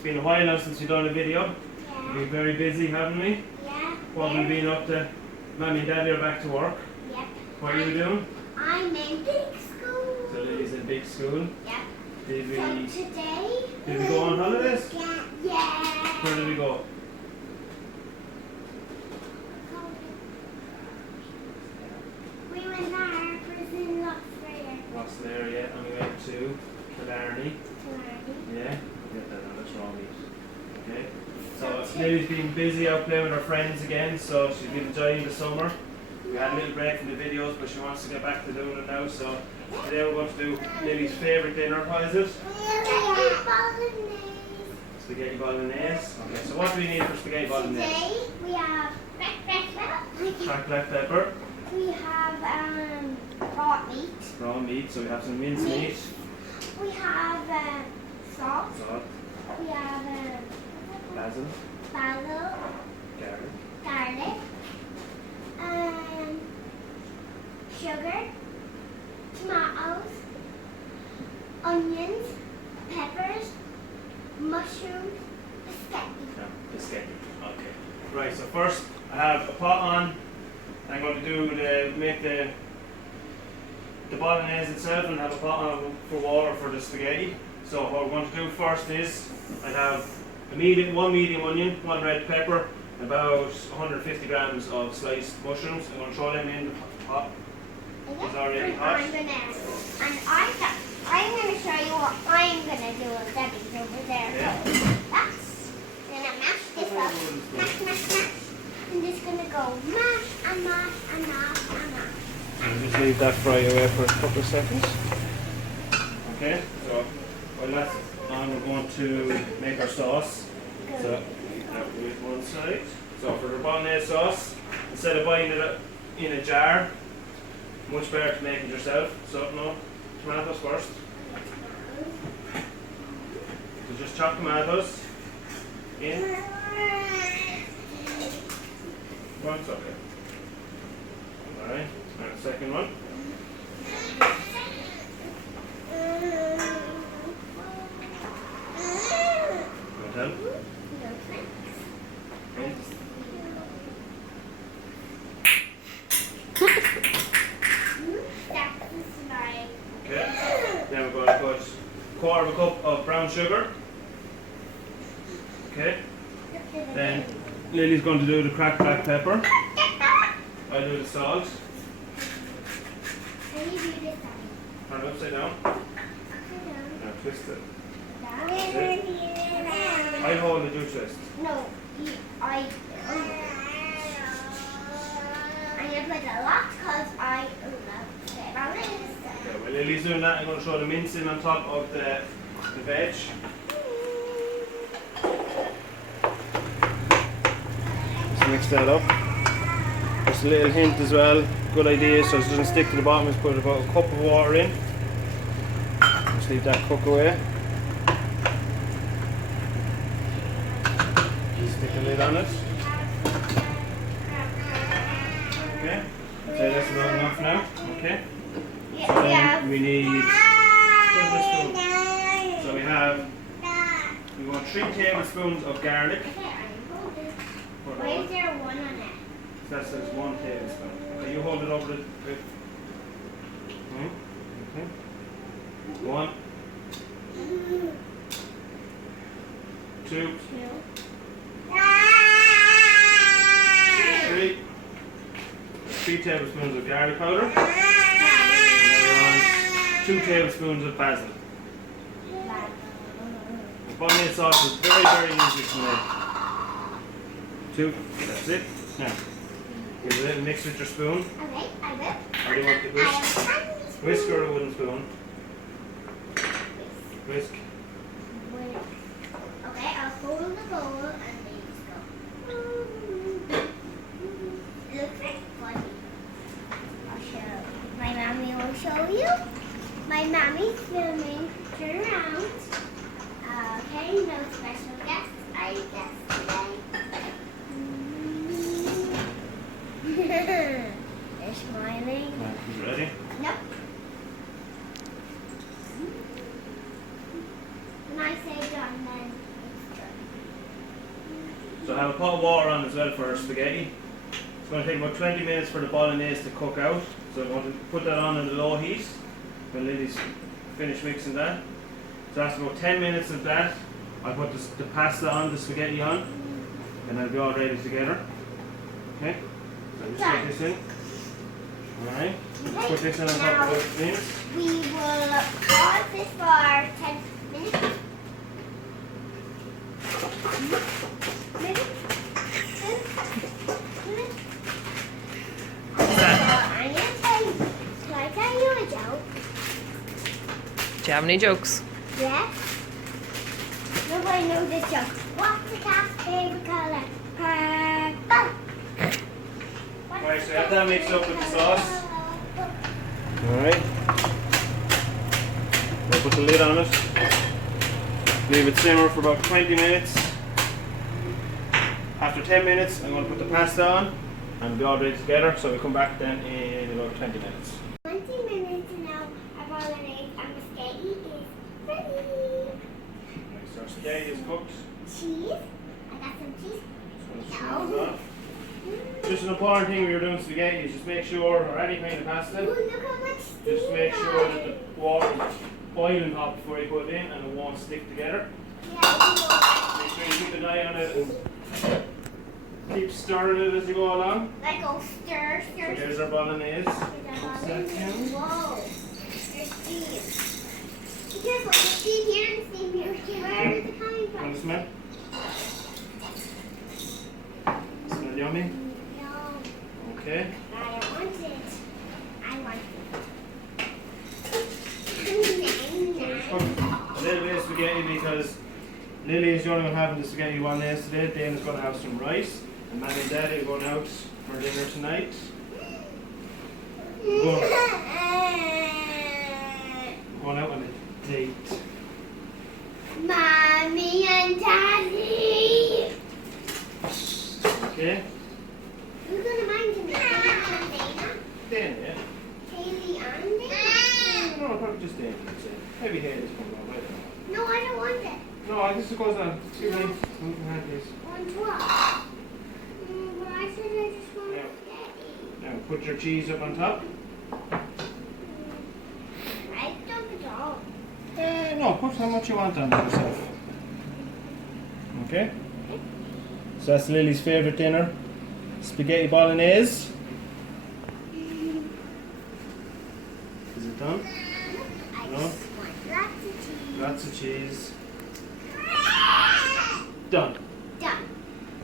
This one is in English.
It's been a while now since we've done a video. Yeah. We've been very busy, haven't we? Yeah. What have we been up to? Mummy and Daddy are back to work. Yep. What are you doing? I'm in big school. So Lily's in big school. Yep. Did we Today. go on holidays? Yeah. Where did we go? We went to Harper's in Rosslare, yeah, and we went to Killarney. Yeah, get that on, that's wrong. Okay. So Lily's been busy out playing with her friends again, so she's been enjoying the summer. We had a little break from the videos, but she wants to get back to doing it now. So today we're going to do Lily's favourite dinner. What is it? Spaghetti bolognese. Okay, so what do we need for spaghetti bolognese? Today we have Cracked black pepper. We have raw meat. Raw meat, so we have some minced meat. We have salt. Salt. We have Basil. basil, Garlic. sugar, tomatoes, onions, peppers, mushrooms, pasghetti. Yeah, pasghetti. Okay. Right, so first I have a pot on. I'm going to make the bolognese itself, and have a pot on for water for the spaghetti. So what we're going to do first is I have one medium onion, one red pepper, about 150 grams of sliced mushrooms. I'm going to throw them in the pot. It's already hot. I'm gonna show you what I'm gonna do with Debbie's over there. Yeah. That's gonna mash this up. Mash, mash, mash. I'm just gonna go mash and mash and mash and mash. And just leave that fry away for a couple of seconds. Okay, so while that's on, we're going to make our sauce. Good. So that with one side. So for the bolognese sauce, instead of buying it in a jar, much better to make it yourself. So no, tomatoes first. So just chop tomatoes in. One's okay. Alright, and the second one. Want help? No thanks. Okay. That's right. Okay. Then we're going to put a quarter of a cup of brown sugar. Okay. Then Lily's going to do the cracked black pepper. I'll do the salt. Can you do this side? Turn it upside down. Now twist it. Down. I'll hold it, you twist. No, I'm gonna put a lot because I love it. Okay, well Lily's doing that. I'm going to throw the mince in on top of the veg. Just mix that up. Just a little hint as well, good idea, so it doesn't stick to the bottom, is put about a cup of water in. Just leave that cook away. Stick a lid on it. Okay, so that's about enough now. Okay. So then we need, so we want 3 tablespoons of garlic. Why is there one on it? That says 1 tablespoon. Okay, you hold it over the. Okay. 1, 2, 3. 3 tablespoons of garlic powder. And then we want 2 tablespoons of basil. The bolognese sauce is very, very easy to make. 2. That's it. Now, give it a little mix with your spoon. Okay, I will. Or do you want the whisk or a wooden spoon? Whisk. Okay, I'll fold the bowl and these go. Looks like funny. I'll show you. My mommy will show you. My mommy's filming. Turn around. Okay, no special guests, I guess, today. They're smiling. You ready? Nope. When I say done, then So I have a pot of water on as well for our spaghetti. It's going to take about 20 minutes for the bolognese to cook out. So I'm going to put that on a low heat when Lily's finished mixing that. So after about 10 minutes of that, I'll put the pasta on, the spaghetti on, and I'll be all ready together. Okay? So I'll just put this in. Alright, put this in on top of the things. We will pause this for 10 minutes. I'm going to tell you, can I tell you a joke? Do you have any jokes? Yes. Nobody knows this joke. What's the cat's favorite color? Purple. Right, so I have that mixed up with the sauce. Alright. We'll put the lid on it. Leave it simmer for about 20 minutes. After 10 minutes, I'm going to put the pasta on and be all ready together. So we'll come back then in about 20 minutes. 20 minutes now, our bolognese and spaghetti is ready. Right, so our spaghetti is cooked. Cheese. I got some cheese. So just an important thing when you're doing spaghetti is just make sure, or any kind of pasta, Ooh, look how much steam just make sure that the water is boiling hot before you put it in and it won't stick together. Yeah, Make sure you keep an eye on it and keep stirring it as you go along. like go stir, So stir, there's our bolognese. Whoa. There's steam. Be careful, there's steam here and steam here. Okay, where is it coming Want from? to smell? Smell yummy? No, Okay. I don't want it. I want So let's cook a little bit of spaghetti because Lily is the only one having the spaghetti bolognese today. Dana's going to have some rice. And Mum and Daddy are going out for dinner tonight. Going out on a date. Mommy and Daddy. Okay? Who's gonna mind to me? Dana? Dana, yeah? Haley and Dana? No, probably just Dana. I'd say. Maybe Haley's coming over. I don't know. No, I don't want it. No, I guess it goes on. Two lines. We can have this. Want what? But I said I just want Yeah. spaghetti. Now put your cheese up on top. I don't it all. No, put how much you want on yourself. Okay? So that's Lily's favourite dinner. Spaghetti bolognese. Is it done? I No? just want lots of cheese. Lots of cheese. Done.